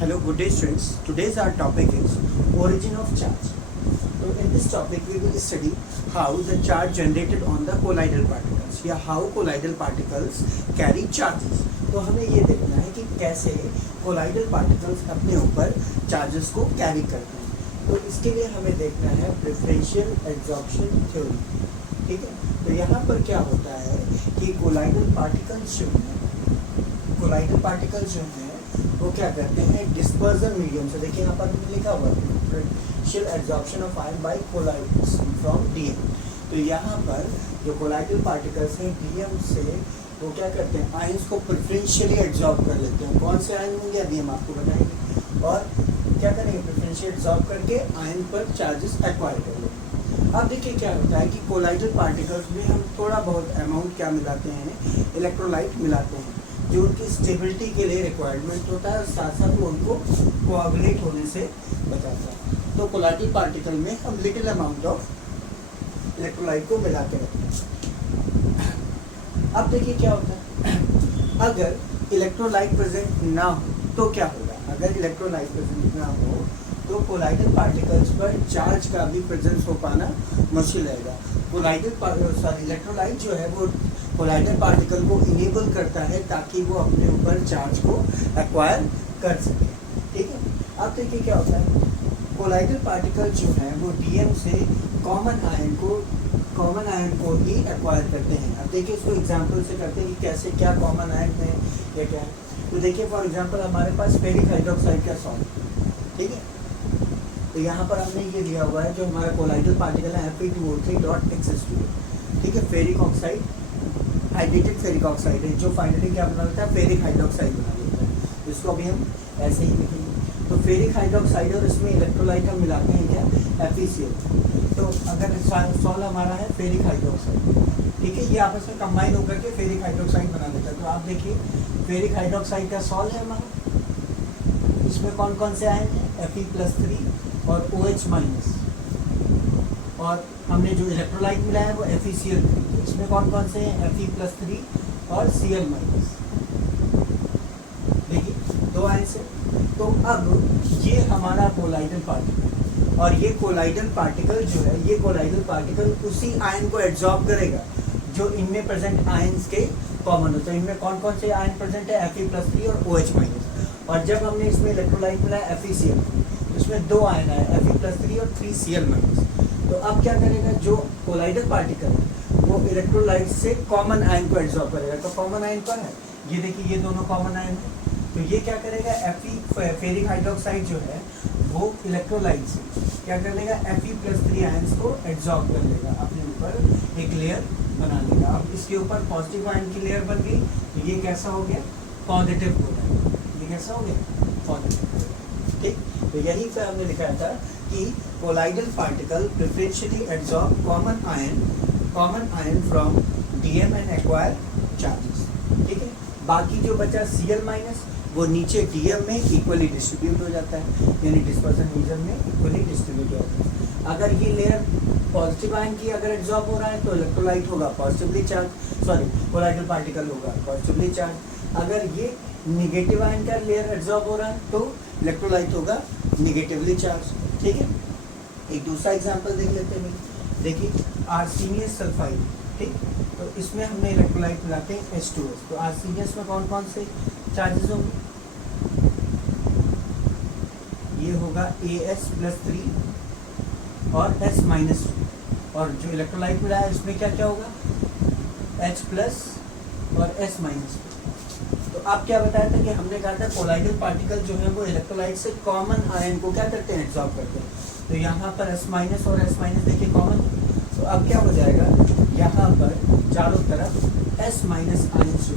Hello, good day students. Today's our topic is origin of charge. So in this topic we will study how the charge generated on the colloidal particles या how colloidal particles carry charges. तो हमें ये देखना है कि कैसे colloidal particles अपने ऊपर charges को carry करते हैं. तो इसके लिए हमें देखना है differential absorption theory. ठीक है. तो यहाँ पर क्या होता है कि colloidal particles जो हैं वो क्या करते हैं डिस्पर्जन मीडियम से. देखिए यहाँ पर लिखा हुआ है differential absorption of ion by colloids from DM. तो यहाँ पर जो कोलाइडल पार्टिकल्स हैं डीएम से वो क्या करते हैं आयंस को प्रेफरेंशियली एब्जॉर्ब कर लेते हैं. कौन से आयन होंगे अभी हम आपको बताएंगे. और क्या करेंगे प्रेफरेंशियली एब्जॉर्ब करके आयन पर चार्जेस एक्वायर कर लेते. अब देखिए क्या होता है कि कोलाइडल पार्टिकल्स में हम थोड़ा बहुत अमाउंट क्या मिलाते हैं इलेक्ट्रोलाइट मिलाते हैं जो उनकी स्टेबिलिटी के लिए रिक्वायरमेंट होता है और साथ साथ वो उनको कोआगुलेट होने से बचाता है. तो कोलाइडल पार्टिकल में हम लिटिल अमाउंट ऑफ इलेक्ट्रोलाइट को मिला के रखते हैं. अब देखिए क्या होता है अगर इलेक्ट्रोलाइट प्रेजेंट ना हो तो क्या होगा. अगर इलेक्ट्रोलाइट प्रेजेंट ना हो तो कोलाइडल पार्टिकल्स पर चार्ज का भी प्रेजेंस हो पाना मुश्किल रहेगा. इलेक्ट्रोलाइट जो है वो कोलाइडल पार्टिकल को इनेबल करता है ताकि वो अपने ऊपर चार्ज को एक्वायर कर सके. ठीक है. अब देखिए क्या होता है कोलाइडल पार्टिकल जो है वो डीएम से कॉमन आयन को ही एक्वायर करते हैं. अब देखिए इसको एग्जांपल से करते हैं कि कैसे क्या कॉमन आयन है या क्या है. तो देखिए फॉर एग्जांपल हमारे पास फेरिक हाइड्रोक्साइड का सॉल्ट. ठीक है. तो यहाँ पर हमने ये दिया हुआ है जो हमारा कोलाइडल पार्टिकल है Fe2O3.X2. ठीक है. Ferric oxide hydrated ferric oxide है जो फाइनली क्या बना देता है फेरिक हाइड्रोक्साइड बना देता है. इसको अभी हम ऐसे ही लिखेंगे. तो फेरिक हाइड्रोक्साइड और इसमें इलेक्ट्रोलाइट हम मिलाते हैं क्या FeCl. तो अगर सॉल्ट हमारा है फेरिक हाइड्रोक्साइड. ठीक है. ये आपस में कंबाइन होकर के फेरिक हाइड्रोक्साइड बना देता है. तो आप देखिए फेरिक हाइड्रोक्साइड का सॉल्ट है हमारा. इसमें कौन कौन से आयन हैं Fe+3 और OH-. और हमने जो इलेक्ट्रोलाइट मिला है वो FeCl3. इसमें कौन कौन से हैं Fe+3 और Cl-. देखिए दो आयन से. तो अब ये हमारा कोलाइडल पार्टिकल और ये कोलाइडल पार्टिकल जो है ये कोलाइडल पार्टिकल उसी आयन को एब्जॉर्ब करेगा जो इनमें प्रेजेंट आयन्स के कॉमन होते हैं. इनमें कौन कौन से आयन प्रेजेंट है Fe+3 और OH-. और जब हमने इसमें इलेक्ट्रोलाइट मिलाया FeCl इसमें दो आयन आए Fe+3 और 3Cl-. तो अब क्या करेगा जो कोलाइडल पार्टिकल है वो इलेक्ट्रोलाइट से कॉमन आयन को एब्जॉर्ब करेगा. तो कॉमन आयन कौन है ये देखिए ये दोनों कॉमन आयन है. तो ये क्या करेगा फेरिक हाइड्रोक्साइड जो है वो इलेक्ट्रोलाइट से क्या कर लेगा Fe+3 आयन्स को एब्जॉर्ब कर लेगा अपने ऊपर एक लेयर बना लेगा. अब इसके ऊपर पॉजिटिव आयन की लेयर बन गई. तो ये कैसा हो गया पॉजिटिव हो गया. ये कैसा हो गया पॉजिटिव. ठीक. तो यही पे हमने लिखा था कि colloidal particle preferentially absorb common ion from DM and acquire charges. ठीक है. बाकी जो बचा Cl- वो नीचे डीएम में इक्वली डिस्ट्रीब्यूट हो जाता है यानी डिस्पर्जन मीडियम में इक्वली डिस्ट्रीब्यूट हो जाता है. अगर ये लेयर पॉजिटिव आयन की अगर एब्जॉर्ब हो रहा है तो इलेक्ट्रोलाइट होगा पॉजिटिवली चार्ज कोलाइडल पार्टिकल होगा पॉजिटिवली चार्ज. अगर ये निगेटिव आयन का लेयर एब्जॉर्ब हो रहा है तो इलेक्ट्रोलाइट होगा निगेटिवली चार्ज. ठीक है. एक दूसरा एग्जांपल देख लेते हैं. देखिए आर्सेनियस सल्फाइड. ठीक. तो इसमें हमने इलेक्ट्रोलाइट मिलाते हैं H2S. तो आर्सेनियस में कौन कौन से चार्जेस होंगे. ये होगा As+3 और S-2. और जो इलेक्ट्रोलाइट मिला है इसमें क्या क्या होगा H+ और S-. तो आप क्या बताया था कि हमने कहा था कोलाइडल पार्टिकल जो है वो इलेक्ट्रोलाइट से कॉमन आयन को क्या करते हैं एब्जॉर्ब करते हैं. तो यहाँ पर S- और S- देखिए कॉमन. तो अब क्या हो जाएगा यहाँ पर चारों तरफ S- आयन जो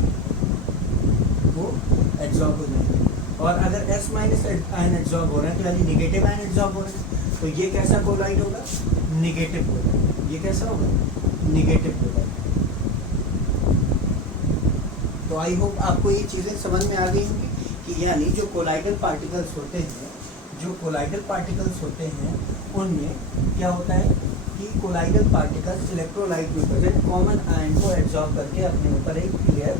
वो एब्जॉर्ब हो जाएंगे. और अगर S- आयन एब्जॉर्ब हो रहा है तो यानी निगेटिव आयन एब्जॉर्ब हो रहा है. तो ये कैसा कोलाइड होगा निगेटिव होगा. ये कैसा होगा निगेटिव होगा. तो आई होप आपको ये चीज़ें समझ में आ गई होंगी कि यानी जो कोलाइडल पार्टिकल्स होते हैं उनमें क्या होता है कि कोलाइडल पार्टिकल्स इलेक्ट्रोलाइट में प्रेजेंट कॉमन आयन को एब्जॉर्ब करके अपने ऊपर एक लेयर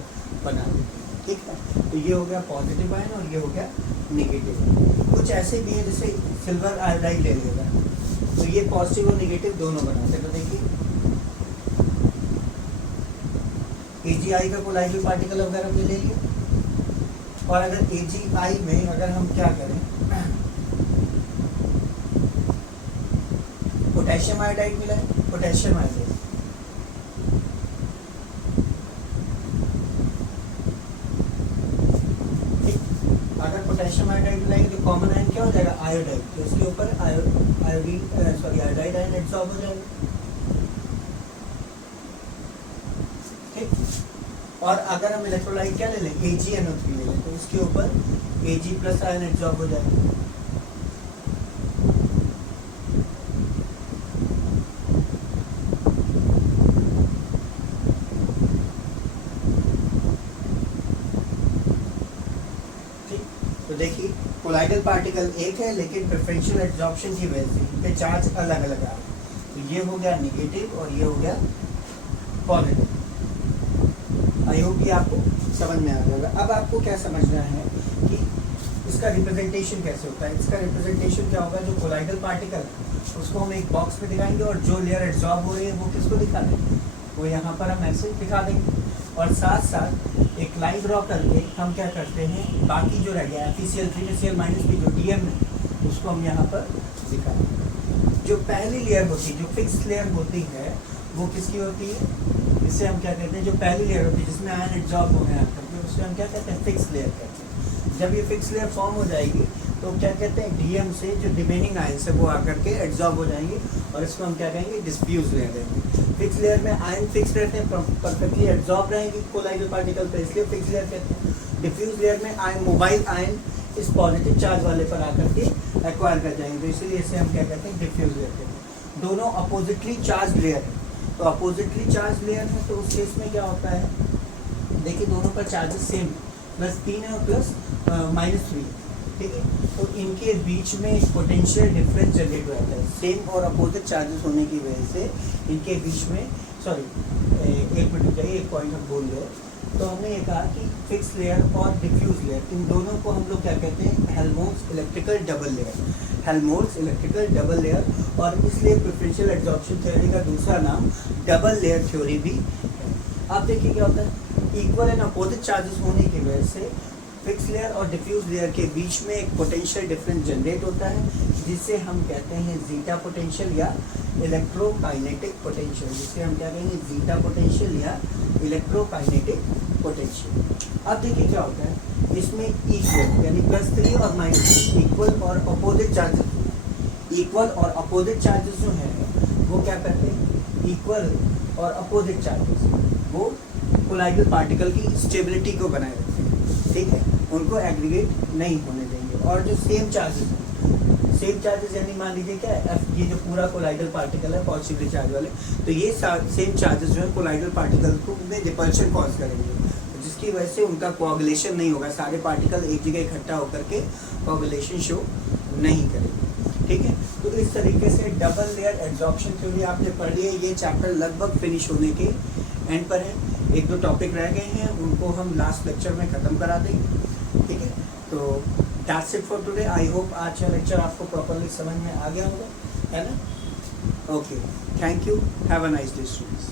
बना देते हैं. ठीक है। तो ये हो गया पॉजिटिव आयन और ये हो गया नेगेटिव आयन। कुछ ऐसे भी है जैसे सिल्वर आयोडाइड ले लेगा, तो ये पॉजिटिव और नेगेटिव दोनों बनाते हैं। तो देखिए AgI का कोलाइडल पार्टिकल वगैरह भी ले लिया, और अगर AgI में अगर हम क्या करें, पोटेशियम आयोडाइड मिला है, पोटेशियम आयोडाइड, अगर पोटेशियम आयोडाइड मिलाएंगे तो कॉमन आयन क्या हो जाएगा, आयोडाइड। तो इसके ऊपर आयोडाइड आयन एब्सॉर्ब हो जाएगा। ठीक, और अगर हम इलेक्ट्रोलाइट क्या ले लें, AgNO3 ले लें, तो इसके ऊपर Ag प्लस आयन एब्सॉर्ब हो जाएगा। तो देखिए कोलाइडल पार्टिकल एक है, लेकिन प्रेफरेंशियल एब्जॉर्प्शन की वजह से इनके चार्ज अलग अलग आ रहे हैं। तो ये हो गया नेगेटिव और ये हो गया पॉजिटिव। आई होप ये आपको समझ में आ जाएगा। अब आपको क्या समझना है कि इसका रिप्रेजेंटेशन कैसे होता है। इसका रिप्रेजेंटेशन क्या होगा, जो कोलाइडल पार्टिकल है उसको हम एक बॉक्स में दिखाएंगे, और जो लेयर एब्जॉर्ब हो रही है वो किसको दिखा देंगे, वो यहाँ पर हम ऐसे दिखा देंगे। और साथ साथ एक लाइन ड्रॉ करके हम क्या करते हैं, बाकी जो रह गया FeCl 3Cl माइनस भी जो DM है उसको हम यहाँ पर दिखा देंगे। जो पहली लेयर होती है, जो फिक्स लेयर होती है, वो किसकी होती है, इसे हम क्या कहते हैं, जो पहली लेयर होती है जिसमें आयन एब्जॉर्ब हो गया करके, उससे हम क्या कहते हैं, फिक्स लेयर कहते हैं। जब ये फिक्स लेयर फॉर्म हो जाएगी तो क्या कहते हैं, DM से जो रिमेनिंग आयन है वो आकर के एब्जॉर्ब हो जाएंगे, और इसको हम क्या कहेंगे, डिस्फ्यूज लेयर देंगे। फिक्स लेयर में आयन फिक्स रहते हैं, परफेक्टली एब्जॉर्ब रहेंगे कोलाइडल पार्टिकल पे, इसलिए फिक्स लेयर कहते हैं। डिफ्यूज लेयर में आयन, मोबाइल आयन इस पॉजिटिव चार्ज वाले पर आकर के एक्वायर कर जाएंगे, तो इसीलिए इसे हम क्या कहते हैं, डिफ्यूज लेयर कहते हैं। दोनों अपोजिटली चार्ज लेयर है, तो अपोजिटली चार्ज लेयर है, तो उस केस में क्या होता है, देखिए दोनों पर चार्जेस सेम, +3 है और -3, ठीक है। तो इनके बीच में एक पोटेंशियल डिफरेंस जनरेट हो जाता है, सेम और अपोजिट चार्जेस होने की वजह से इनके बीच में, एक मिनट चाहिए, एक पॉइंट हम भूल गए। तो हमने ये कहा कि फिक्स लेयर और डिफ्यूज लेयर, इन दोनों को हम लोग क्या कहते हैं, Helmholtz electrical double layer, Helmholtz electrical double layer. और इसलिए प्रेफरेंशियल एब्जॉर्प्शन थ्योरी का दूसरा नाम डबल लेयर थ्योरी भी है। अब देखिए क्या होता है, इक्वल एंड अपोजिट चार्जेस होने की वजह से फिक्स लेयर और डिफ्यूज लेयर के बीच में एक पोटेंशियल डिफरेंस जनरेट होता है, जिसे हम कहते हैं जीटा पोटेंशियल या इलेक्ट्रोकाइनेटिक पोटेंशियल, जिसे हम क्या कहेंगे, जीटा पोटेंशियल या इलेक्ट्रोकाइनेटिक पोटेंशियल। अब देखिए क्या होता है, इसमें इक्वल यानी +3 और -3 इक्वल और अपोजिट चार्जेस, इक्वल और अपोजिट चार्जेस जो है वो क्या करते हैं, इक्वल और अपोजिट चार्जेस वो कोलाइडल पार्टिकल की स्टेबिलिटी को बनाए रखते हैं, ठीक है, उनको एग्रीगेट नहीं होने देंगे। और जो सेम चार्जेस हैं, सेम चार्जेस यानी मान लीजिए क्या है, ये जो पूरा कोलाइडल पार्टिकल है पॉजिटिवली चार्ज वाले, तो ये सेम चार्जेस जो है कोलाइडल पार्टिकल को में रिपल्शन कॉज करेंगे, जिसकी वजह से उनका कोआगुलेशन नहीं होगा, सारे पार्टिकल एक जगह इकट्ठा होकर के कोआगुलेशन शो नहीं करेंगे, ठीक है। तो इस तरीके से डबल लेयर एब्जॉर्प्शन थ्योरी आपने पढ़ ली है। ये चैप्टर लगभग फिनिश होने के एंड पर है, 1-2 टॉपिक रह गए हैं, उनको हम लास्ट लेक्चर में ख़त्म करा देंगे, ठीक है। तो that's it for today. I hope आज का लेक्चर आपको प्रॉपरली समझ में आ गया होगा, है ना। Okay, thank you, have a nice day students.